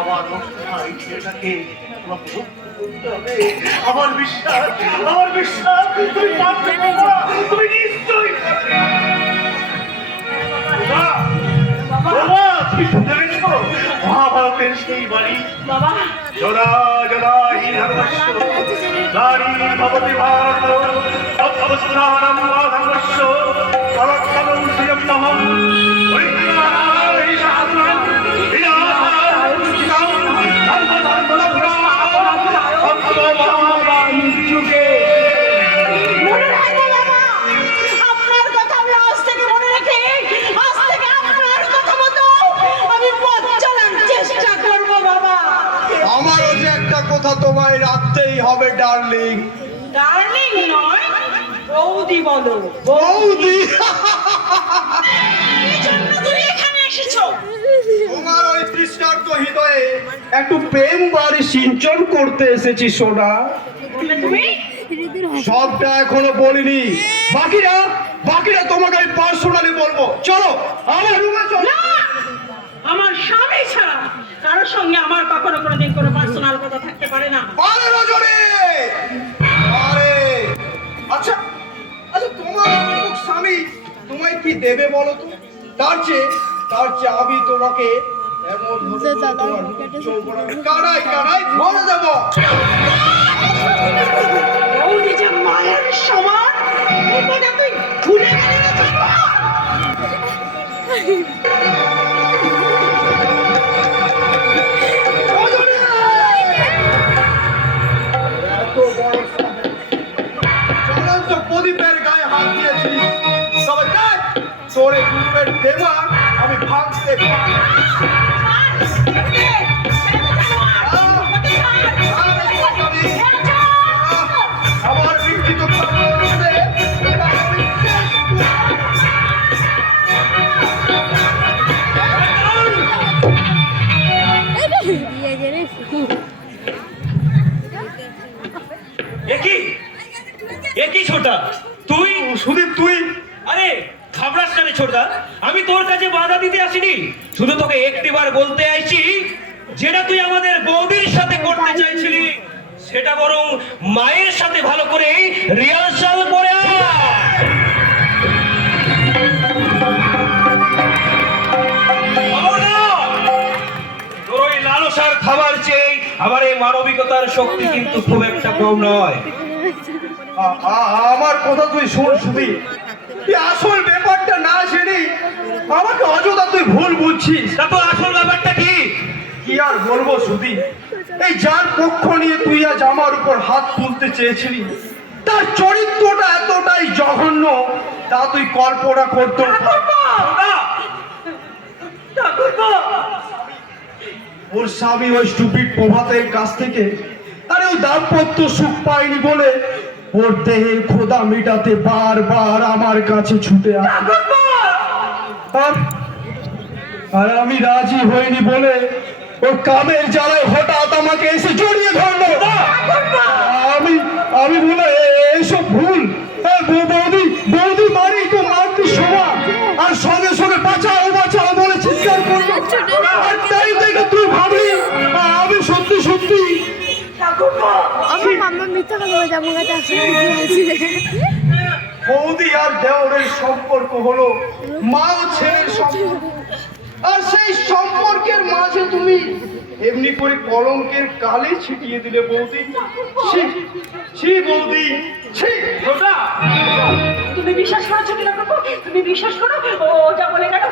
আমার ভাই ছেলেটাকে আমার বিশ্বাস, আমার বিশ্বাস তুমি পারবে বাবা, তুমি নিশ্চয়ই পারবে। বাবা তুমি শুনতে পেয়েছো? মহাভারতের সেই বাড়ি বাবা যদা যদা হি ধর্মস্য নারী ভবতি ভারত অবস্থানম ধর্মস্য পরক্ষণং শ্রিয়ম্নহম মনে রাখবো বাবা, আপনার কথা আমি আজ থেকে মনে রেখে আজ থেকে আপনার কথা মতো আমি পথ চলার চেষ্টা করবো বাবা। আমারও যে একটা কথা তোমায় রাখতেই হবে ডার্লিং। ডার্লিং নয়, বৌদি বলো। বৌদি, এই জন্য তুমি এখানে এসেছো? তোমার ওই তৃষ্ণার্ত হৃদয়ে একটু প্রেম বাড়ি সিঞ্চন করতে এসেছি সোনা। বললে তুমি? সবটা এখনো বলিনি, বাকিরা বাকিরা তোমাকে আমি পার্সোনালি বলবো। চলো আমার রুমে চলো। না, আমার স্বামী ছাড়া কারোর সঙ্গে আমার কখনো কোনোদিন কোনো পার্সোনাল কথা থাকতে পারে না। আরে রজনী, আরে আচ্ছা আচ্ছা, তোমার অমুক স্বামী তোমায় কি দেবে বলো তো? তার চেয়ে আমি তোমাকে এমন ভাবে তোমার চৌকোনা কানাই কানাই ধরে দেবো। বৌদি যে মায়ের সমান, এটা তুই ভুলে গেলি না জানো? এত বড় জ্বলন্ত প্রদীপের গায়ে হাত দিয়েছিস, তবে দেখ তোর এই প্রদীপের দেমাগ আমি ভাঙতে পারি। আমার বিকৃত প্রাণে একই ছোটা তুই সুদীপ, তুই আরে ঘাবড়াস কেন ছোটদা? আমি তোর কাছে বাধা দিতে আসিনি, শুধু তোকে একটিবার বলতে আইছি যেটা তুই আমাদের বৌদির সাথে করতে চাইছিলি সেটা বরং মায়ের সাথে ভালো করে রিহার্সাল করে আয়। খবরদার! তোর ওই লালসার খাবার চেয়ে আমার এই মানবিকতার শক্তি কিন্তু খুব একটা কম নয়। আমার কথা তুই শোন সুদীপ, তুই আসল ব্যাপারটা না জেনে আমাকে অযথা তুই ভুল বুঝছিস। তা তো আসল ব্যাপারটা কি? কি আর বলবো সুদীপ, এই যার পক্ষ নিয়ে তুই আজ আমার উপর হাত তুলতে চেয়েছিলি তার চরিত্রটা এতটাই জঘন্য তা তুই কল্পনা করতেও ওর স্বামী ওই স্টুপিড প্রভাতের কাছ থেকে আরে ওই দাম্পত্য সুখ পায়নি বলে ওর দেহের ক্ষুধা মেটাতে বারবার আমার কাছে ছুটে আসে। আর আমি রাজি হইনি বলে ওর কামের জ্বালায় হঠাৎ আমাকে এসে জড়িয়ে ধরলো। আমি বলে এইসব ভুল। বৌদি বৌদি মারি তো মারতে শোভা, আর সঙ্গে সঙ্গে বাঁচাও বাঁচাও বলে চিৎকার করলো। আর তাই দেখে তুই ভাবলি আমি সত্যি সত্যি আমার মামা মিথ্যা কথা বলছে, আমার কাছে আসলে বৌদি আর দেওরের সম্পর্ক হলো মা ও ছেলের সম্পর্ক, আর সেই সম্পর্কের মাঝে তুমি এমনি করে কলঙ্কের কালে ছিটিয়ে দিলে বৌদি। ছি বৌদি, ছি। তুমি বিশ্বাস করো, তুমি বিশ্বাস করো, ও যা বলে গেল